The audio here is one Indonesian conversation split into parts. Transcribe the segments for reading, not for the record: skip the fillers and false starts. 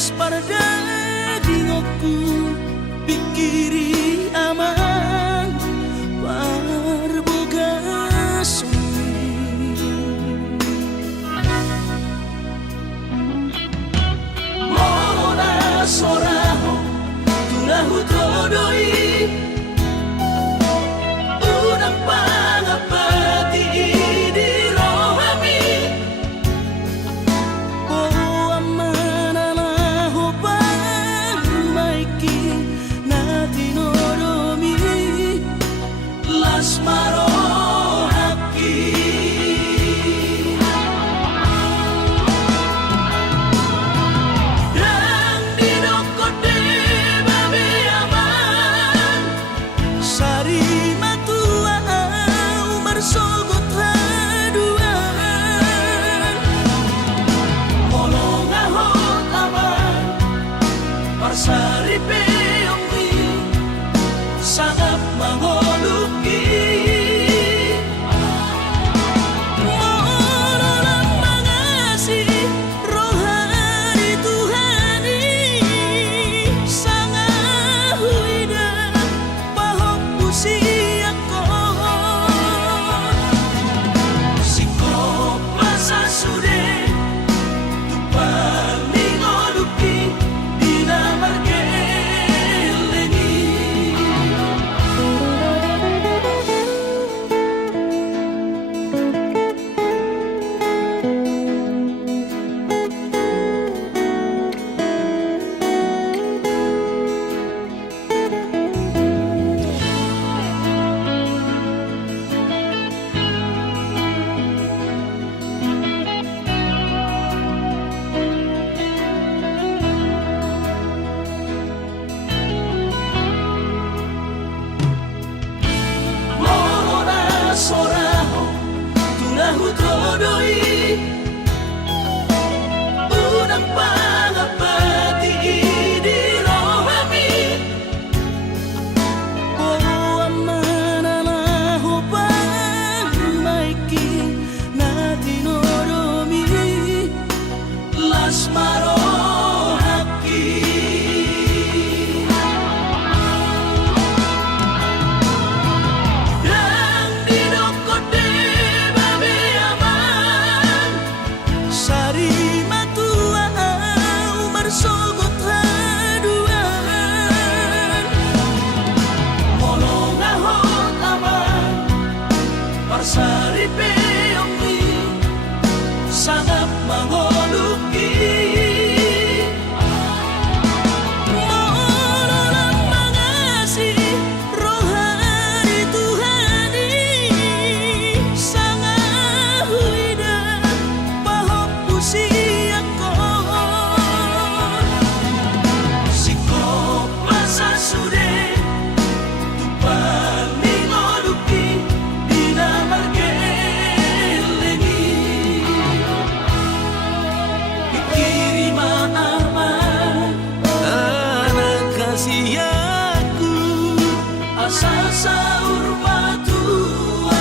Pardadingoku pikiri aman parboga sumi Mona soraho tulahu todoi unang pangapati di rohami Asmaro haki dan didokote babe aman sari matua umar sogot haduan molong ahot aman parsari peongwi sangat mangoluki unang pangapati di rohami mananaho pangmaiki na tinoromi lasmaro haki dan didokote babe aman sari sogot haduan molong ahot aman parsari peongwi sangat mangoluki mololang mangasi rohani Tuhani sangat huida pahop pusiako sude tupan mingoluki dina margeleni pikiri maaman anak kasih aku asal saur matuaan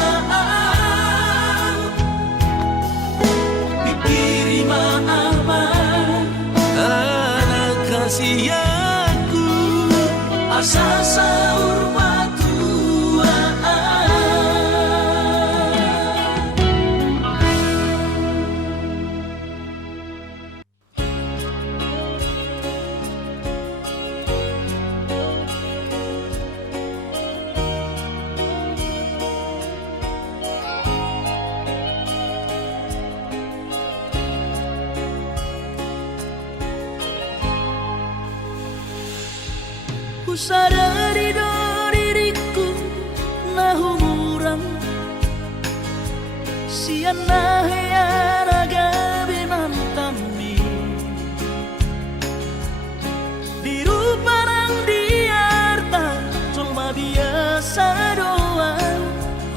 pikiri maaman anak kasih asal saur matuaan ku sadari do diriku nahumuram siana raga binantami diru parang diarta cuma biasa doang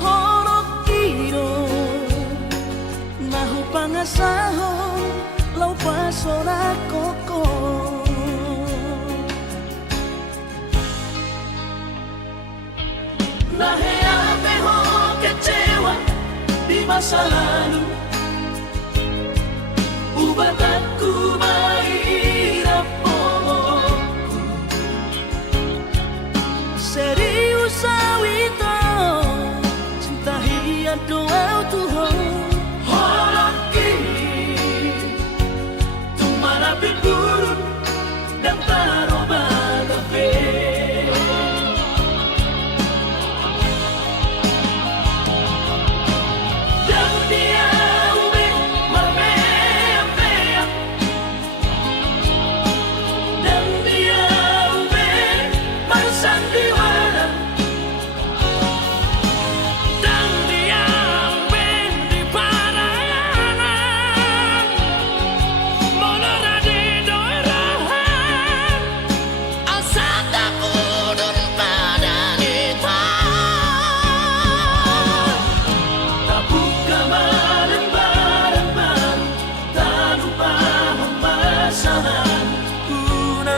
horok kiro nahu pangasahon lau pasora koko kecewa di masa lalu ubat aku mahirap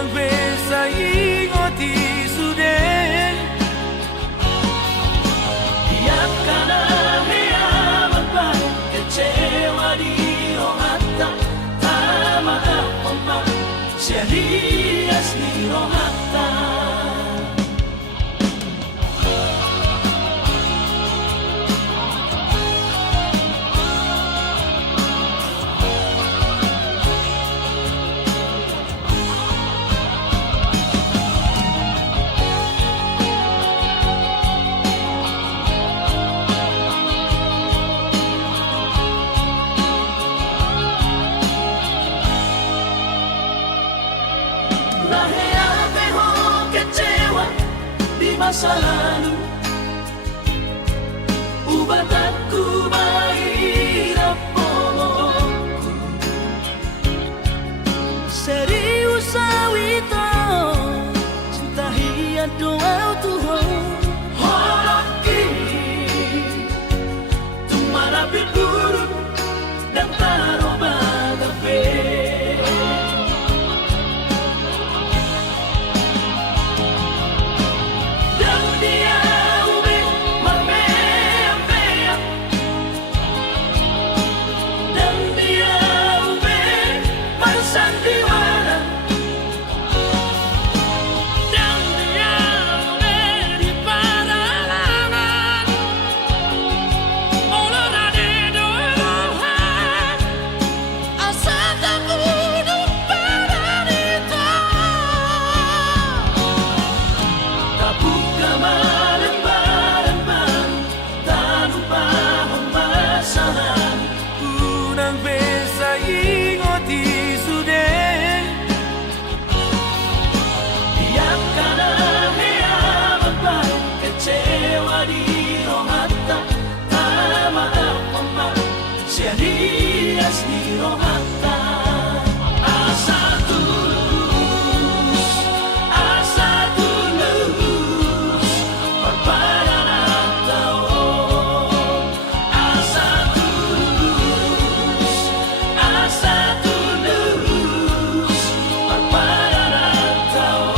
unang besa ingoti sude tiap kana hea mapan kecewa di rohata tama apa serius di rohata masa lalu ubat aku mahirap pomoku serius awito cinta hiat doa Tuhan horok kini tumarapit buruk dan taroba kafe serius di rohata asa tulus perpadangan tao asa tulus perpadangan tao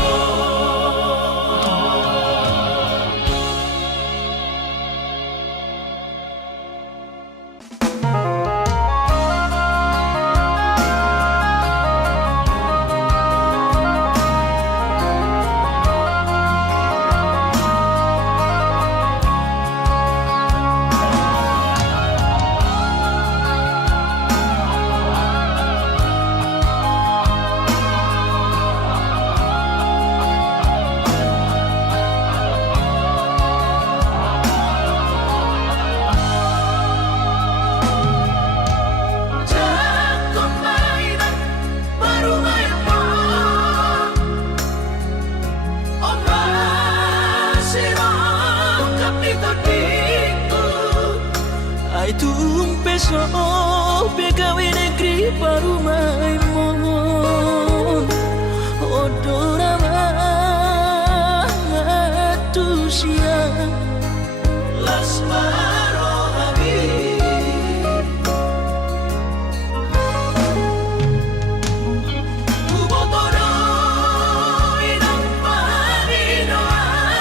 itu peso pegawe negeri parumai mon odorama tusia las marohabi ubotoro inang panino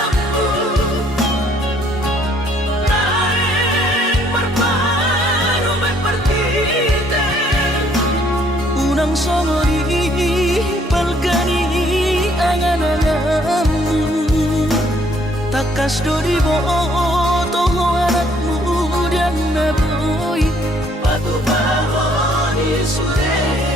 aku unang songori palgani angan-anganmu takas dori boto anakmu dan naboy patu bahoni sure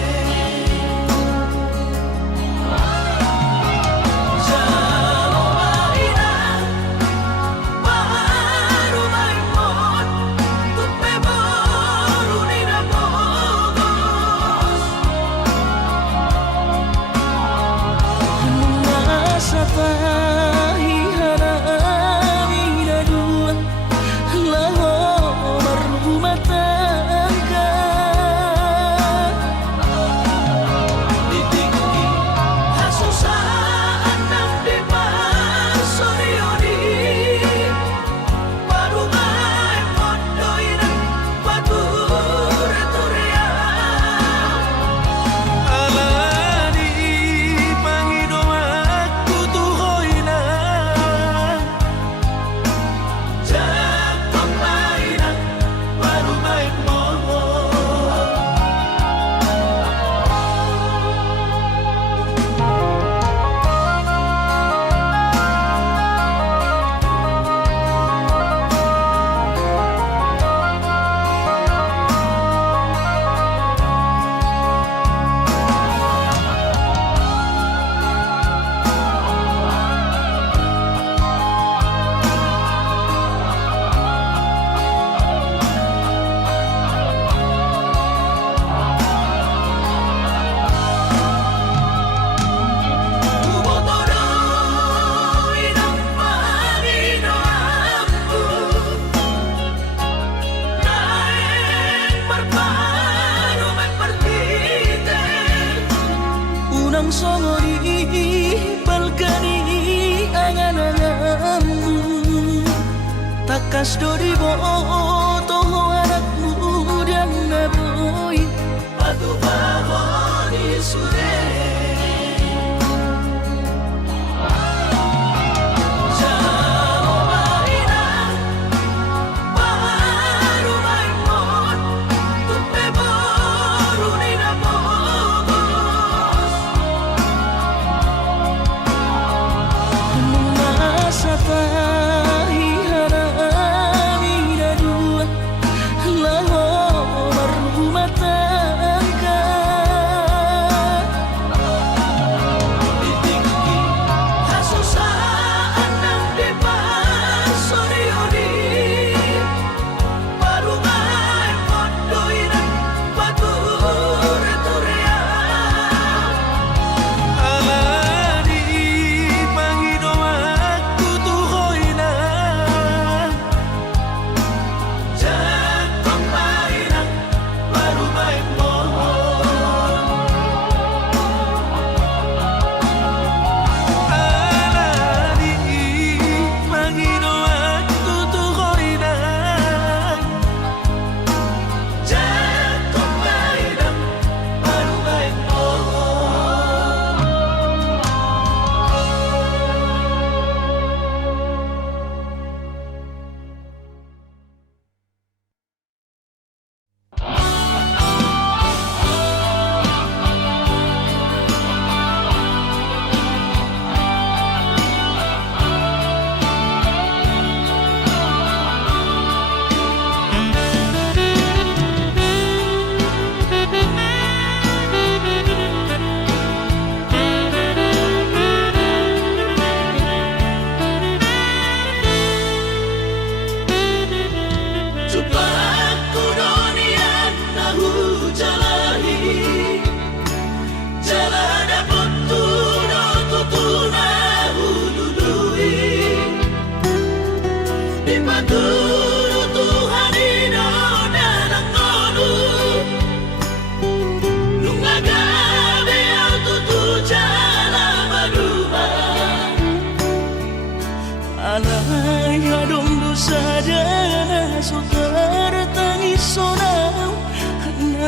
nang songori balkani angan-anganmu takas dori bo toho anakmu dan naboy patu bahoni sure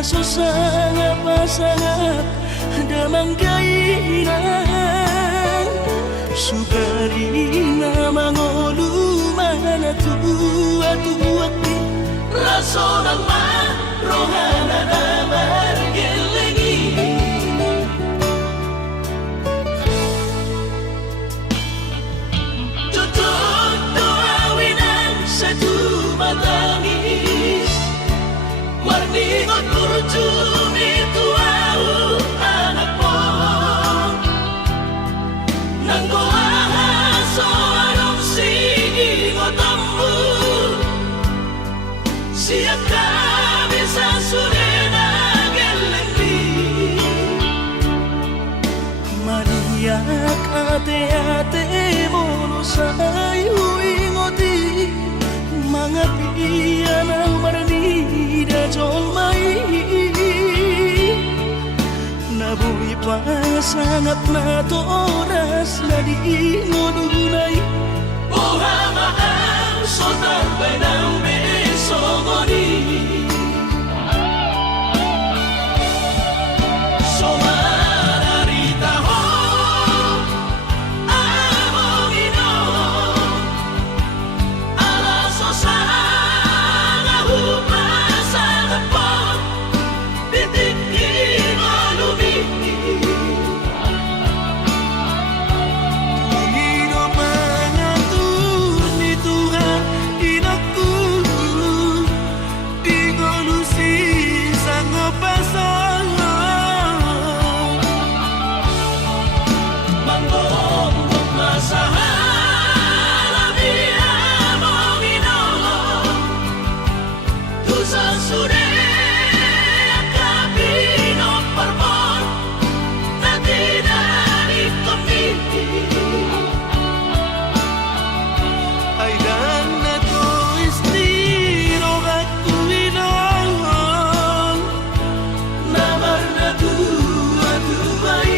susah pasangap damang kainan sugarina mangolu mana tua-tuati rasonan man rohana na margelengi tutup doawinan satu matangis warningot kurjumi tuau anak po nanggo ahaso anong sige ngotammu siap kami sa surena gelengdi maniak ate-ate mono sayu ingoti mga piyan ang marani da jolmai nabuhi pa sangat na toras na di ngodunay ohama ang sotar benang besogoni somararita ho amongino ala sosanga hupasa napot bitikin olumi Panginoon mangatur ni Tuhan inakku di ngolusi sang pasang manggong masahala biya mongino tusa sude akabino parmon na tinanip kami ay dan na to istiro at tuwinong namar na tuwa-tuway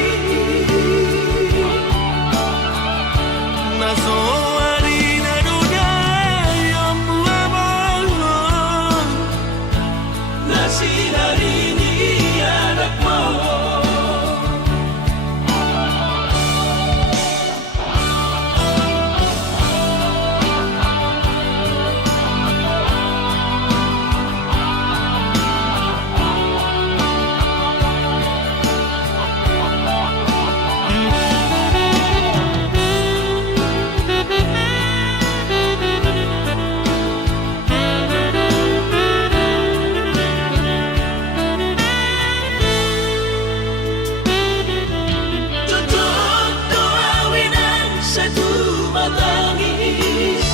setu matangis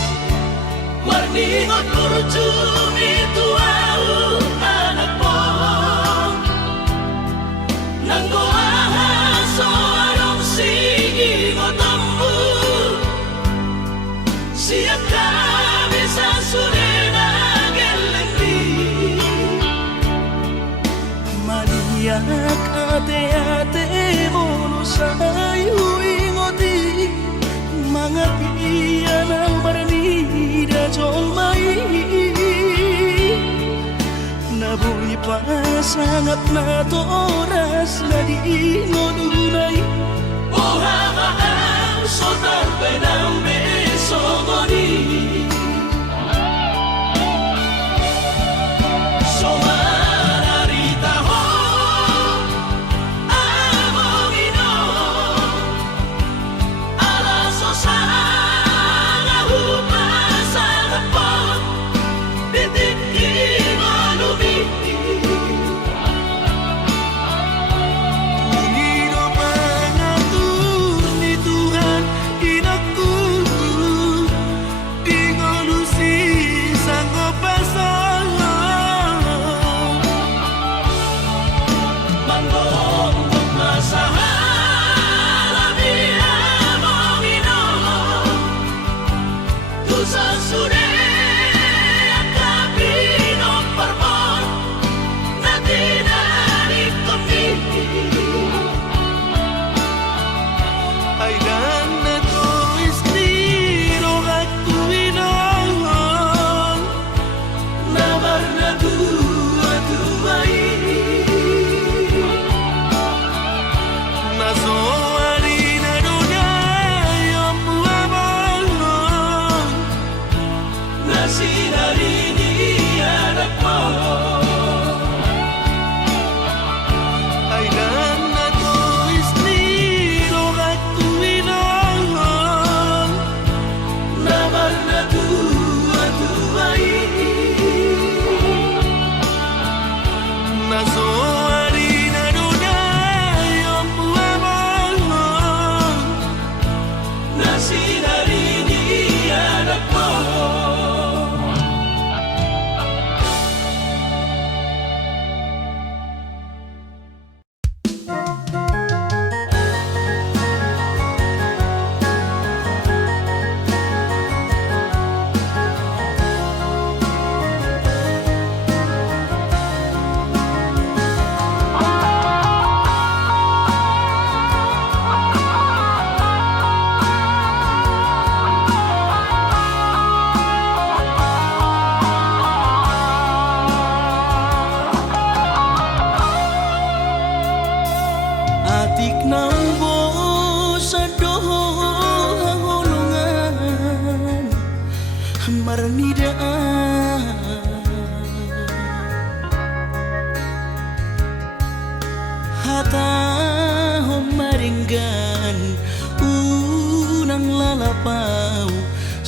marningot kurcumi tuau anak pohon nanggo ahaso arong sigi ngotambu siap kami sasurena gelengdi maniak ate-ate mono sayu ingoti mangapian ang barnida jomai nabuhi pasangat na toras na di ngodunay ohama ang sotar penambe sogoni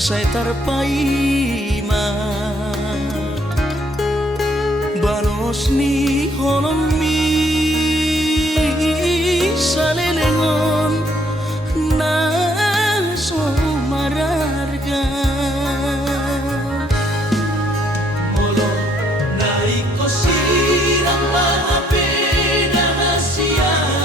Saya terpaima balos ni holomi salelengon na so mararga molo naik ko sirang maapi na nasya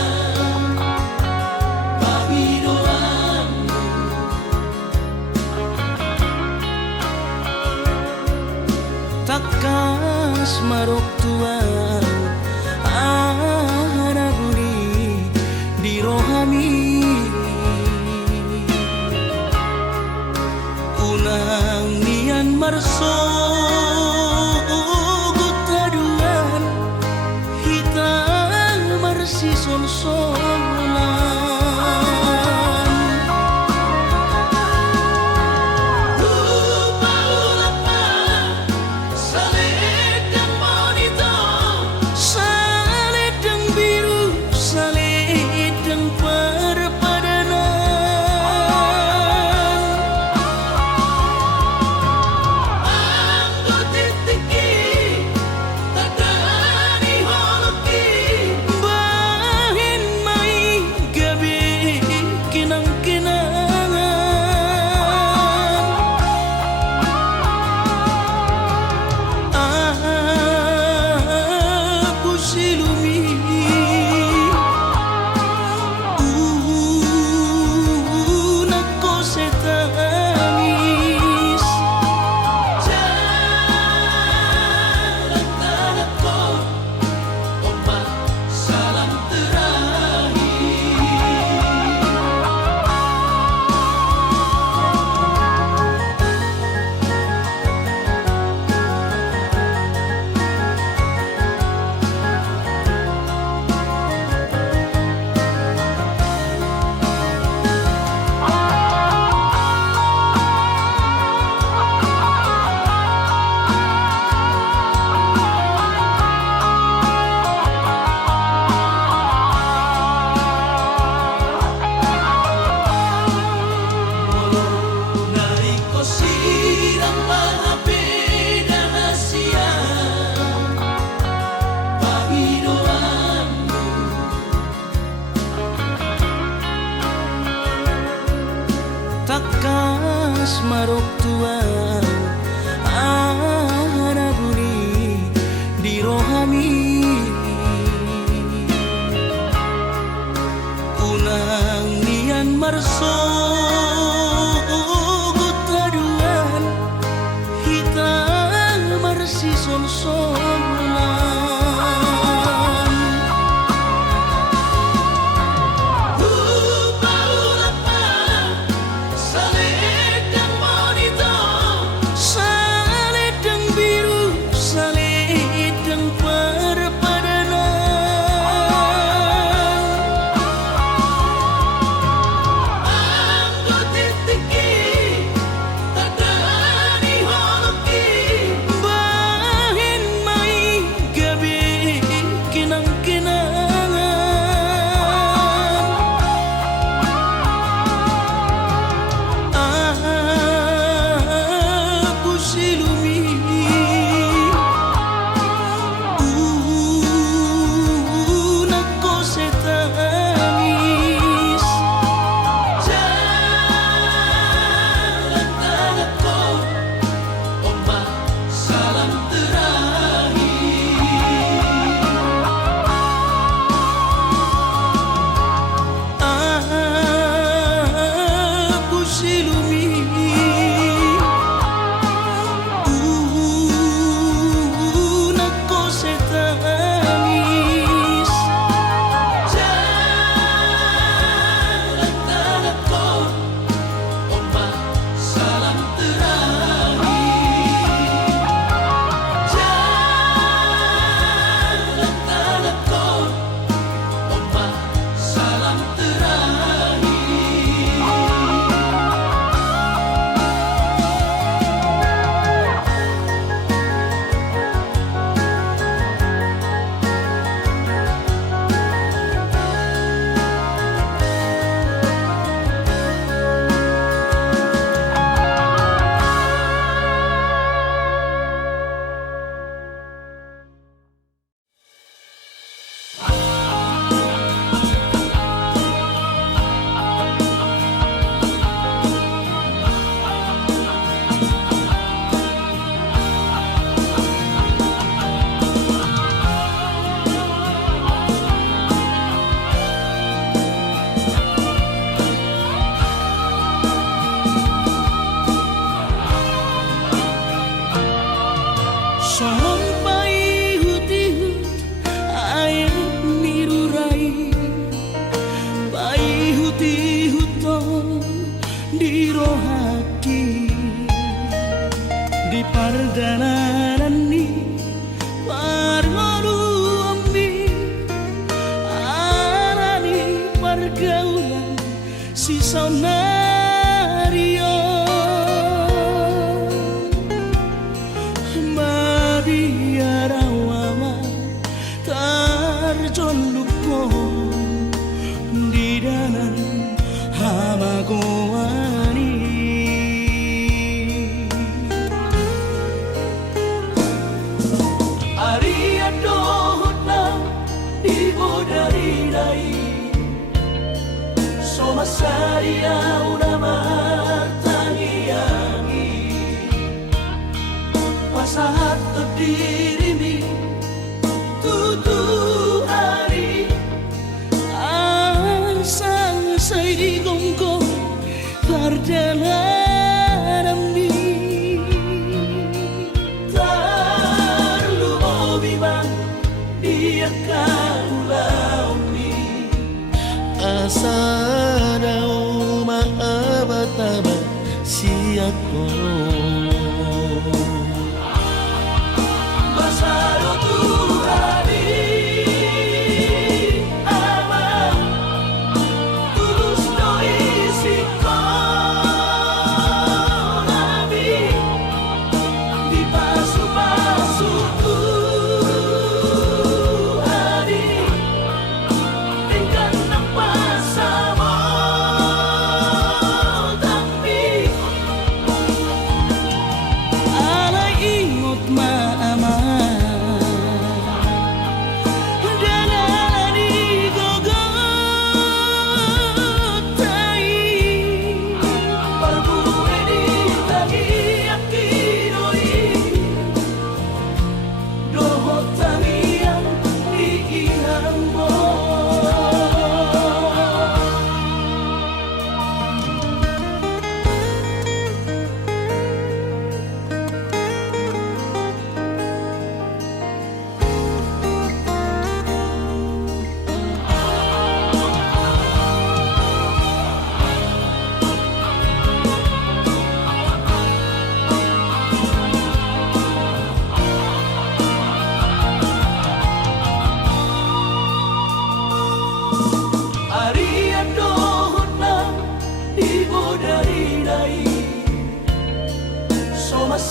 takas marok tuang anaguni di rohami unang nian marso gutaduan hitam marsi sol-solan mas marok tua anaguni di rohami unang nian marso gutaduan hitam marsi sol-solan Asadau ma'abataba siako Basado Tuhari Ama Tulus no isiko Nabi Di pasu-pasu Tuhari Tingkat ng pasamo Tapi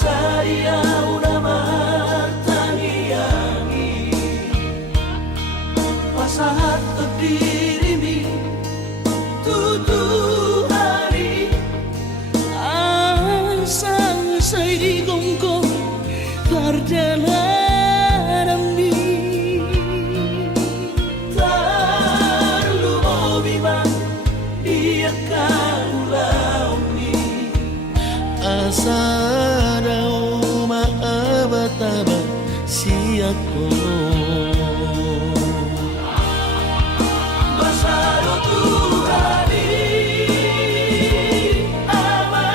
sa iyaw na matangiyangi pasahat at dirimi tuduhari Asang say digong ko perjalanan ini tarulumobi man iyakan ulaumi asa daw maabat-abat siya ko Basado Tuhani Ama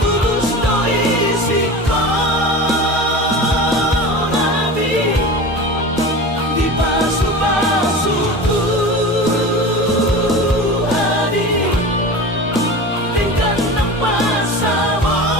tulus no isip ko Nabi di pasu-pasu Tuhani tingkat ng pasamo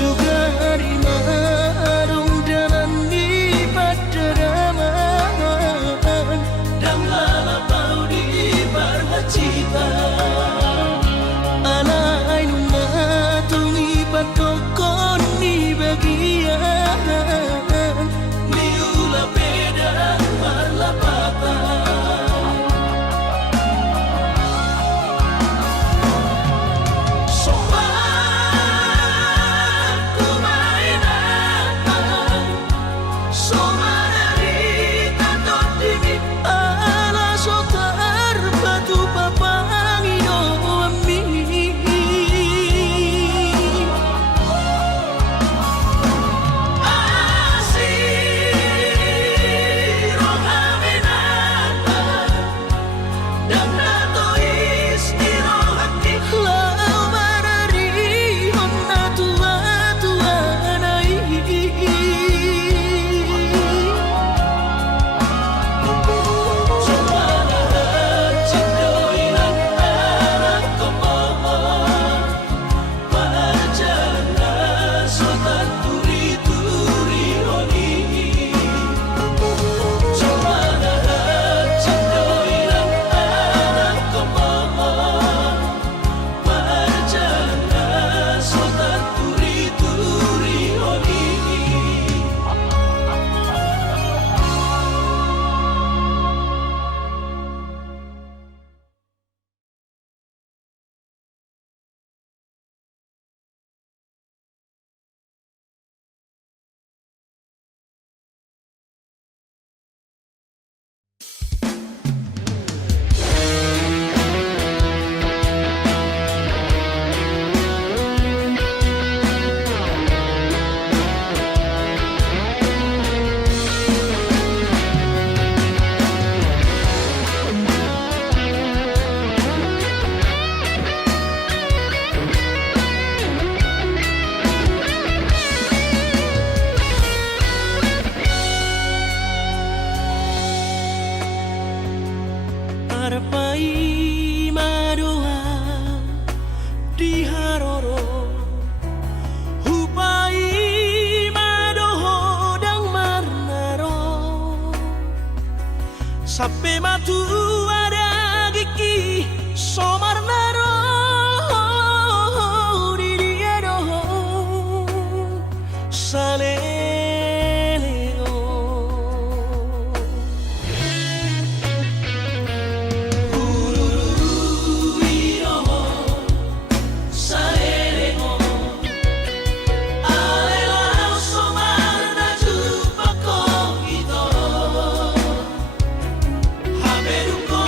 Sugari marung dalam di padaraman Dan lalapau di barhacita Alay numatungi patokon di bagian Miula beda marlapatan Ala sotar batu papangido ami Lau marari honna tua tua nai Arpai madoa di haroro Hupai madoho dang marnaro Sape matu ada giki somarnaro di dia doho Salelego Haberuko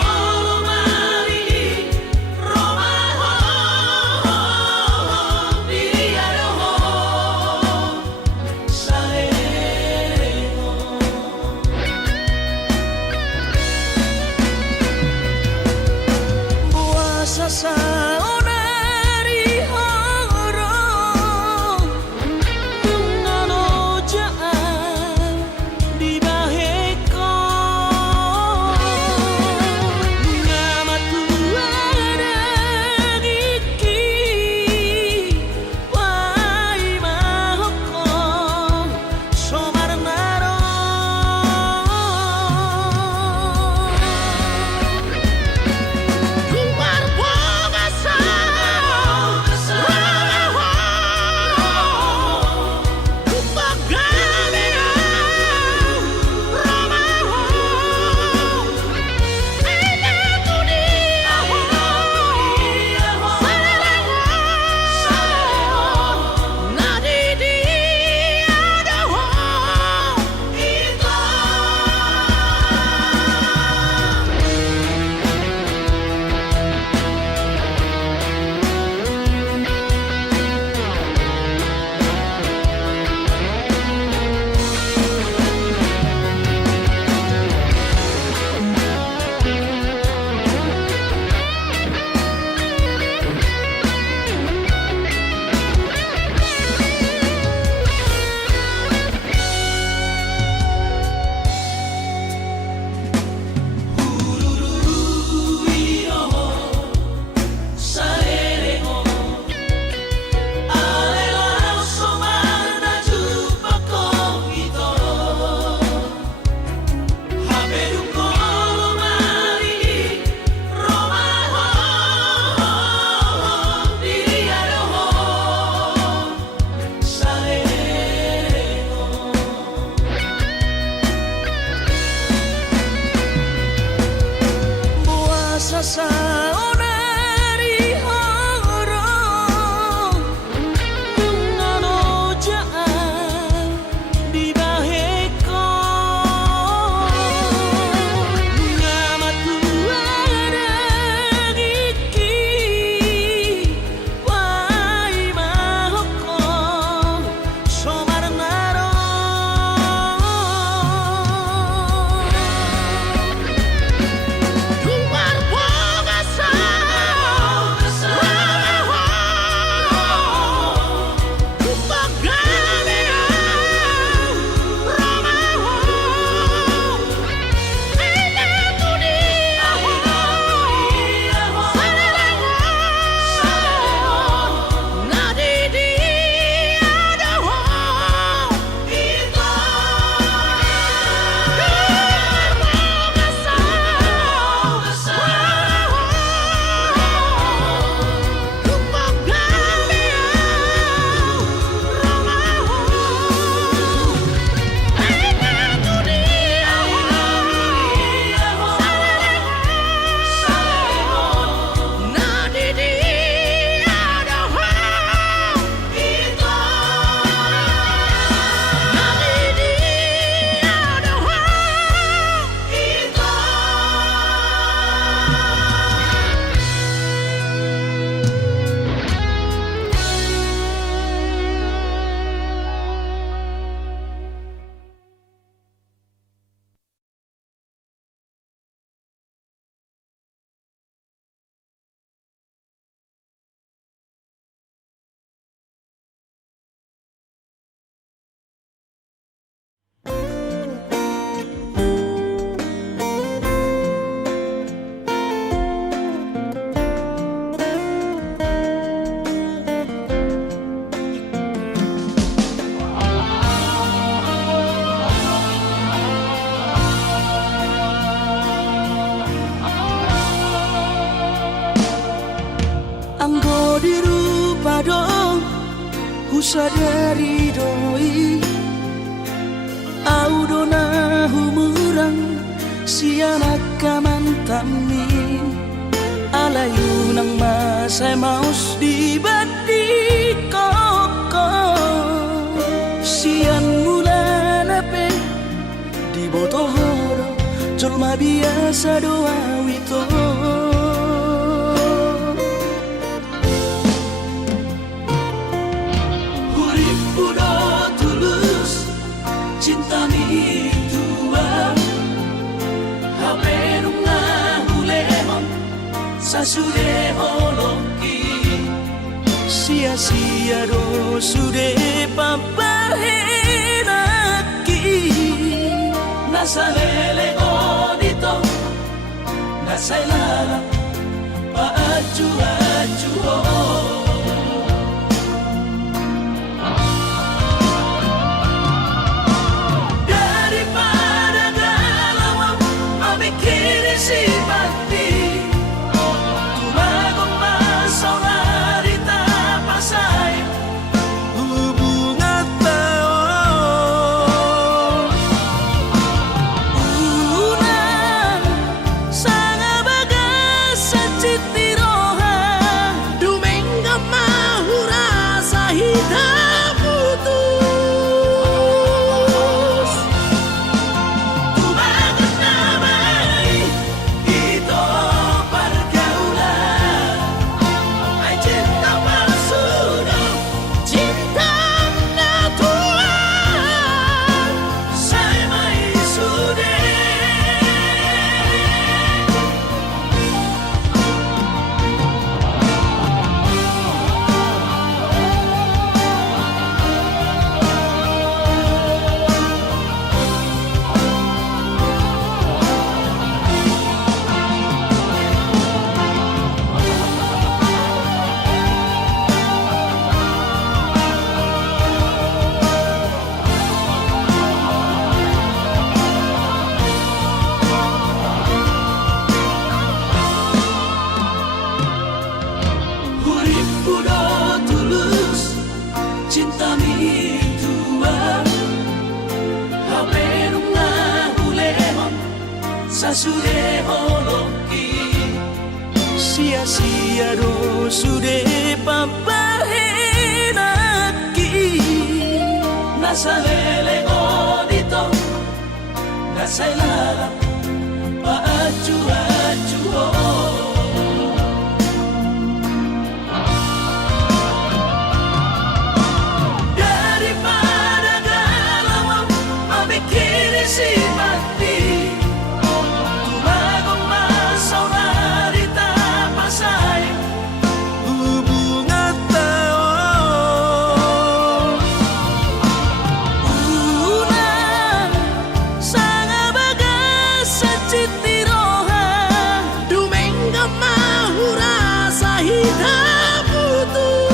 sadari doi au dona humurang sianak kamantami alayu nang masay maus di bati koko sian mula nape di botohoro colma biasa doa wito cinta mi tua hape nunga hulehon sasude holoki sia-sia do sude papahenaki nasa lele odito nasa ilala paaju-aju cinta mi tua hape nunga hulehon sasude holoki sia-sia do sude papahenaki nasa lele odito nasa ilala paaju-aju si mati tumagong masaunari tapasay hubungan tao unang sanga bagas sa citiroha dumengga mahura sa hitam putus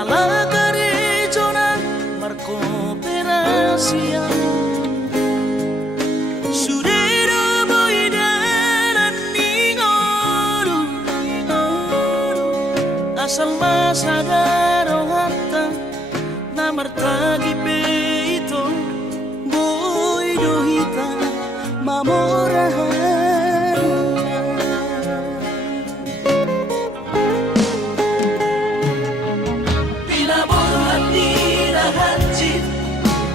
ala garejona markooperasia surero boidaran ningoru asal masadaro hatta namartagi peito boidohita mamorahan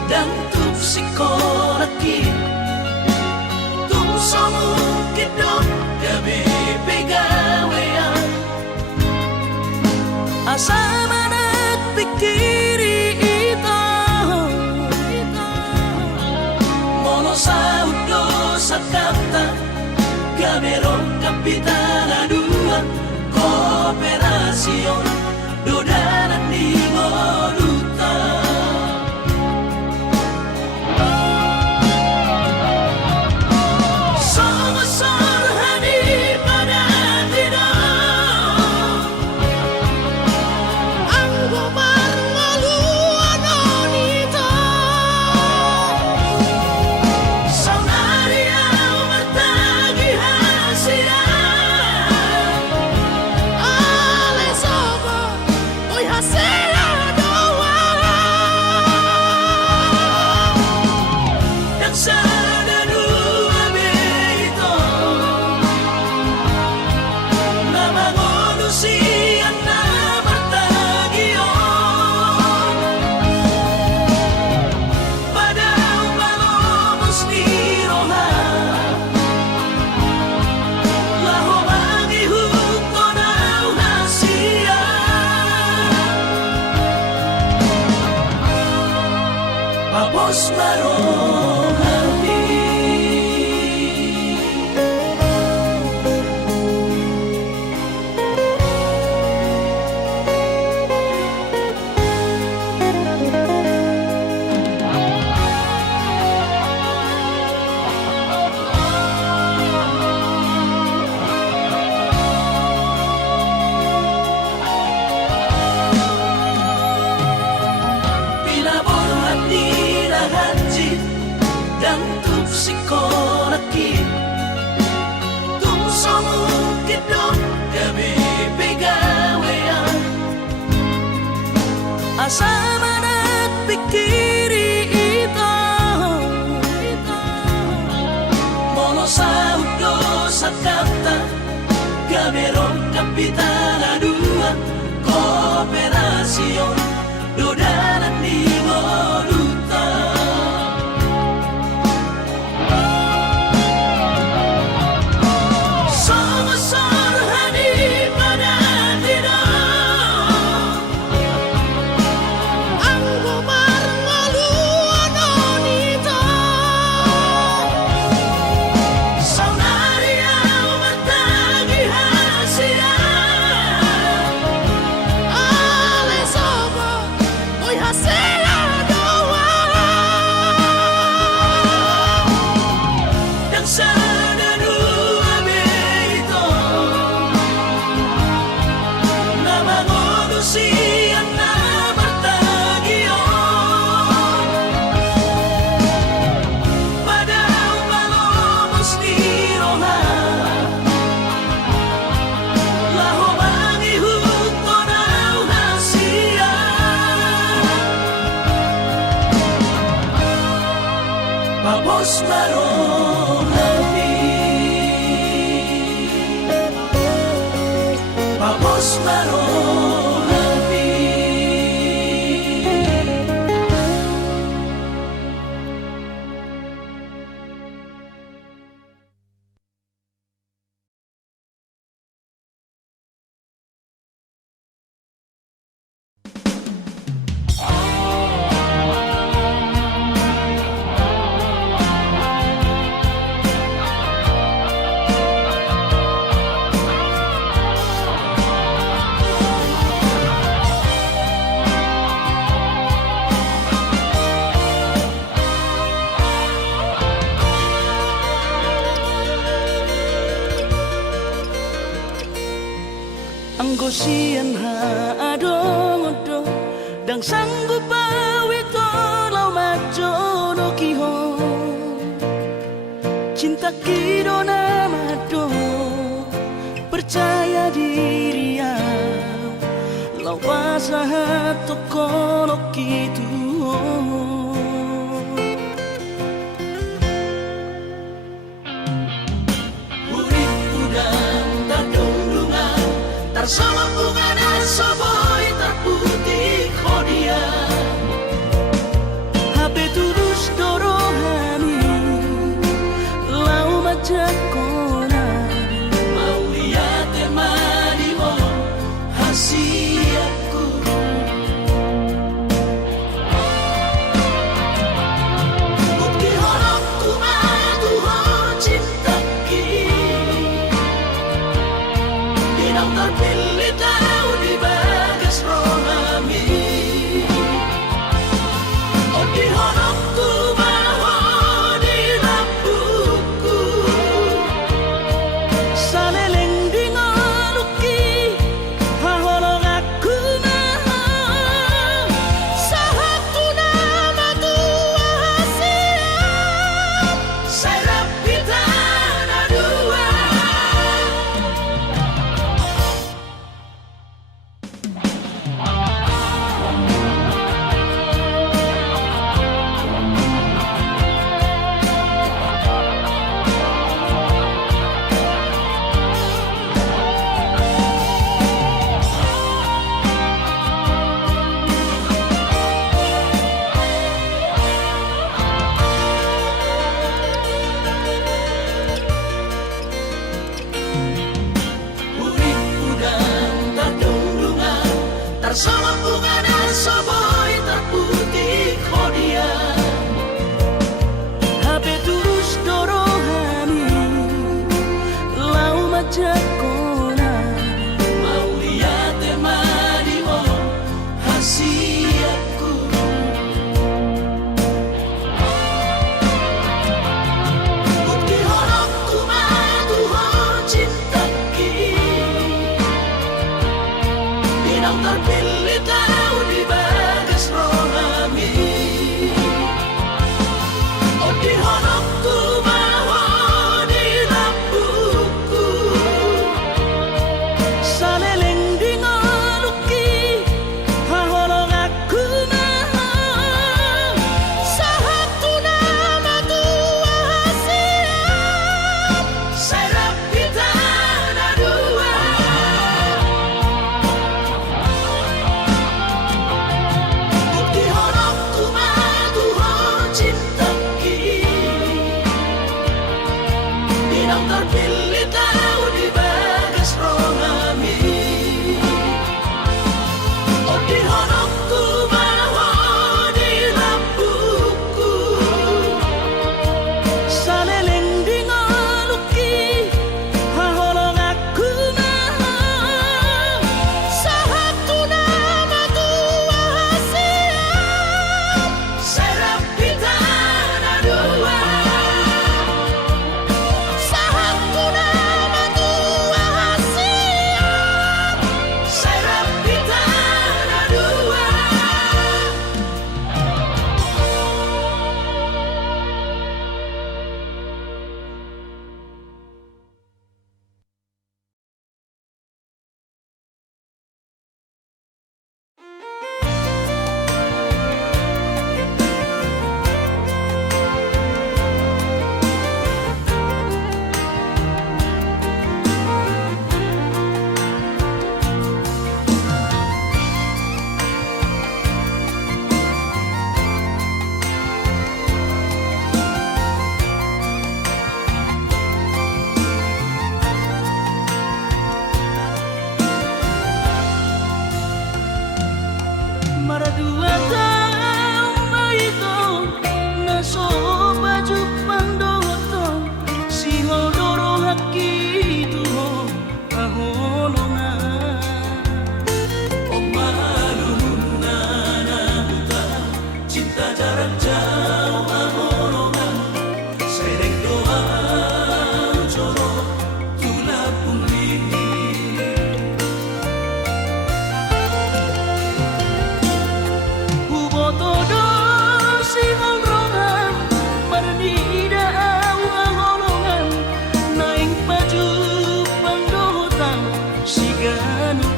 dan tuk sikoraki tung somu kidot gabe pegawean asa manak pikiri ito mono saudo sakata gaberong kapitana dua kooperasion dodanan di moduta Papos marong hati dan tuk sikoraki tung somu kidot gabe pegawean asa manak pikiri ito mono saudo sakata gaberong kapitana dua kooperasion dodanan di moduta Papos marong hati Papos marong hati Anggosian ha adong odo yang sanggup bawi kalau majono kihon cinta kidona mado percaya diri ya lau pasahat tokono kitu Urip udang terdundungan Tarsama bunga dan soboy terputih kodia HP tulus dorohani lau majak kona Mau lihat temani mo hasiatku Bukti horok kumadu ho cinta ki Dinang terpilih tahu di bagas rohami Oh di horok kumaho di rambutku saleleng di ngaluki haholong aku maha sahatu nama tua hasiat Saya pita na dua Urip udang terdundungan Tarsama bunga dan soboy terputih kodia HP tulus dorohani lau majak kona Mau lihat temani mo hasiatku Bukti horok kumadu ho cinta ki Dinang terpilih tahu di bagas rohami Oh di horok kumaho di rambutku saleleng di ngaluki haholong aku maha sahatu nama tua hasiat Saya pita na dua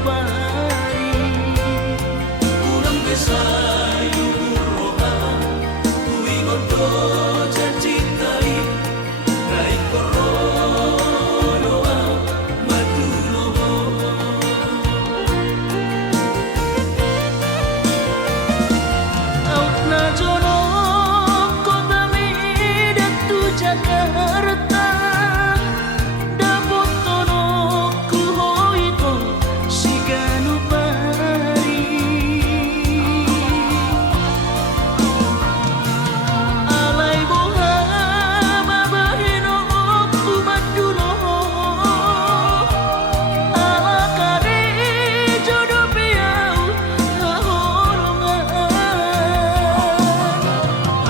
pari Urang besayu roha Kuingon to jancintai Naik koronoa Maduloho Out na jono kota Medan tu Jakarta Dapot tono ku hoito siganu pari Alay boha mabahino ku madulo Ala kare jodoh piau haholongan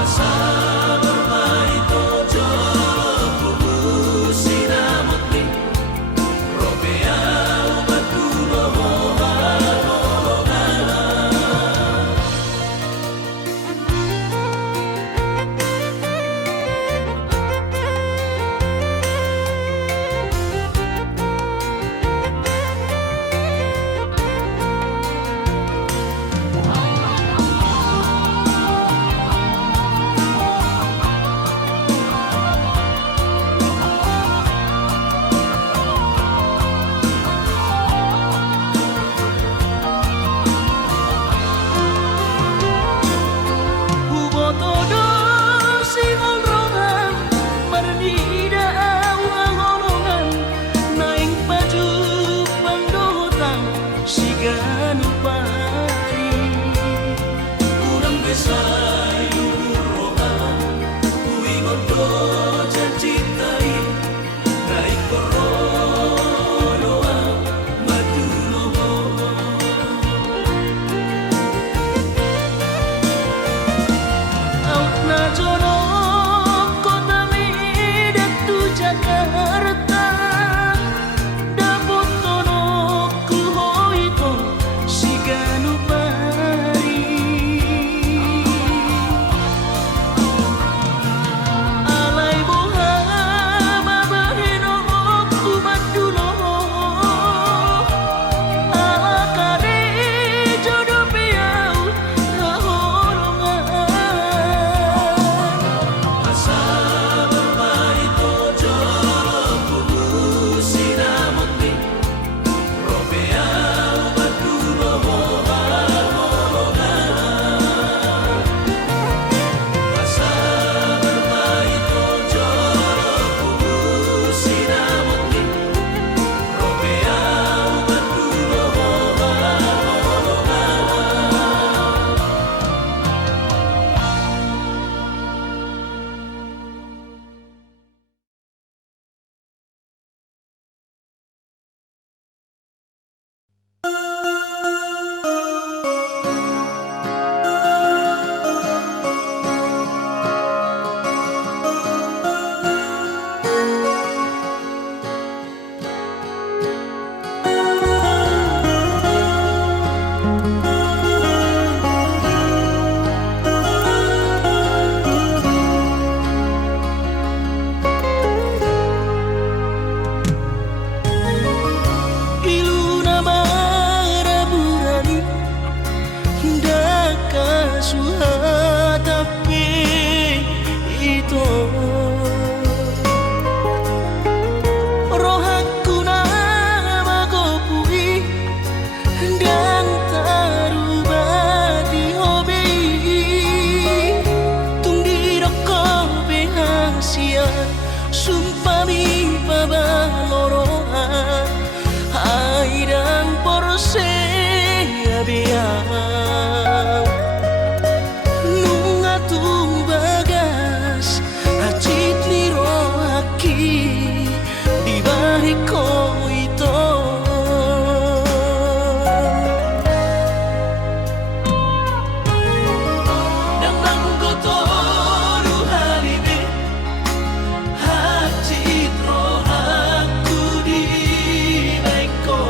Asa bermari tojo Kubu sinamot ni Robea Maduloho Hubotodo singol rongan Mernida awang Naing baju pandotan siganu pari Urang besayu roha Kuingon to jancintai Naik koronoa Maduloho Out na jono kota Medan tu Jakarta Dapot tono ku hoito siganu pari Alay boha mabahino ku madulo Ala kare jodoh piau haholongan Asa bermari tojo Kubu sinamot ni Robea Maduloho Asa bermari tojo Kubu sinamot ni Robea Maduloho Iluna maraburani Daka suha tapi itu Rohaku nama gopui Dan tarubah di hobi Tunggi rokok behasian Sumpami pabalorohan Airang porse abiang Nunga tu bagas Acit ni rohaki Di balik ko ito Nang nanggoto ruhalibe Hacit rohaku di beko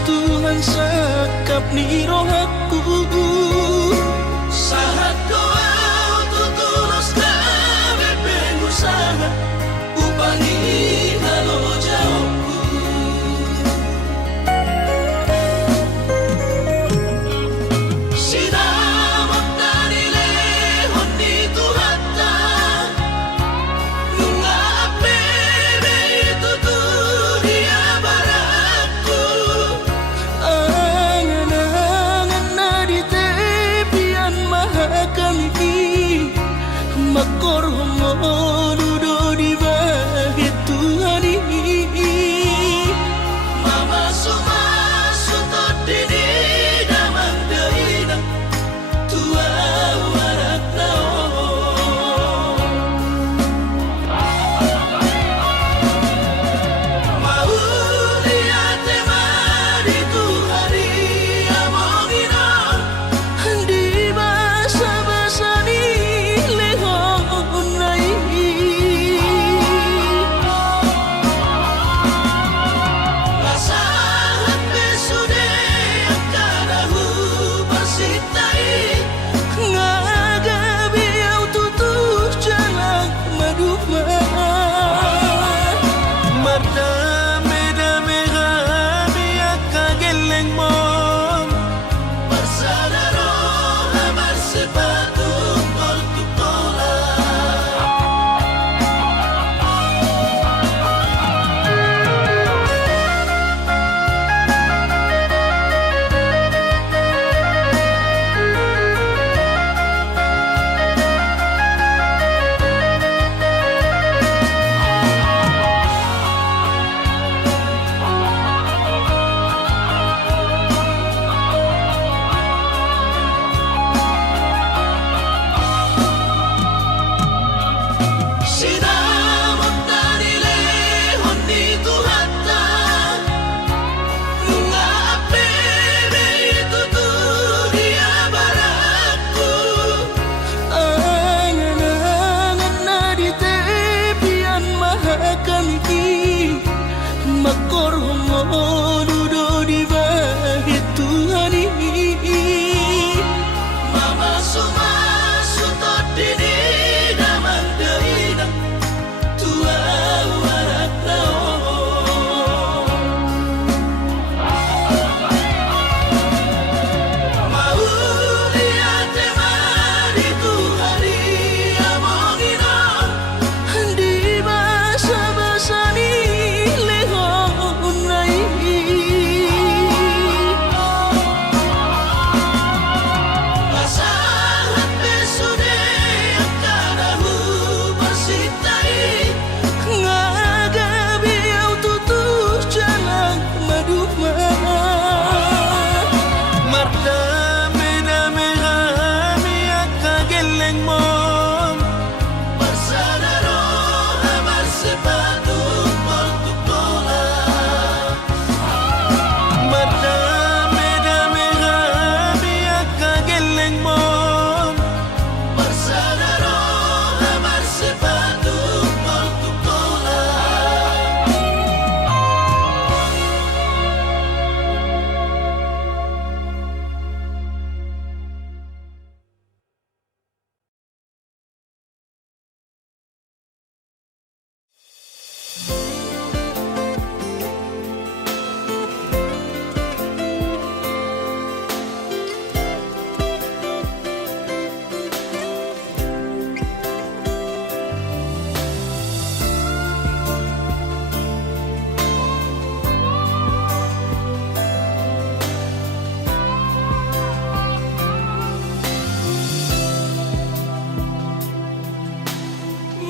Tuhan sakap ni rohaku Sahat doa tutulus kami pengusaha Upangi halo jauhku Sinamak na nilehon ni Tuhata Nunga apebe tuturi abaraku Angan-angan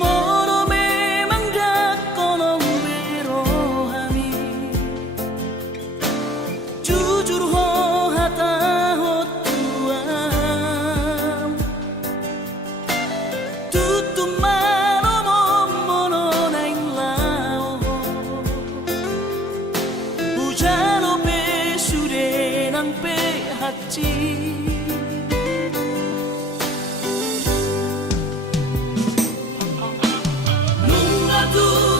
Moro memang dak kono berohami jujur ho hata ho tuam tutu mano mono naing lao bujano pe sude nang pe hati Nung atu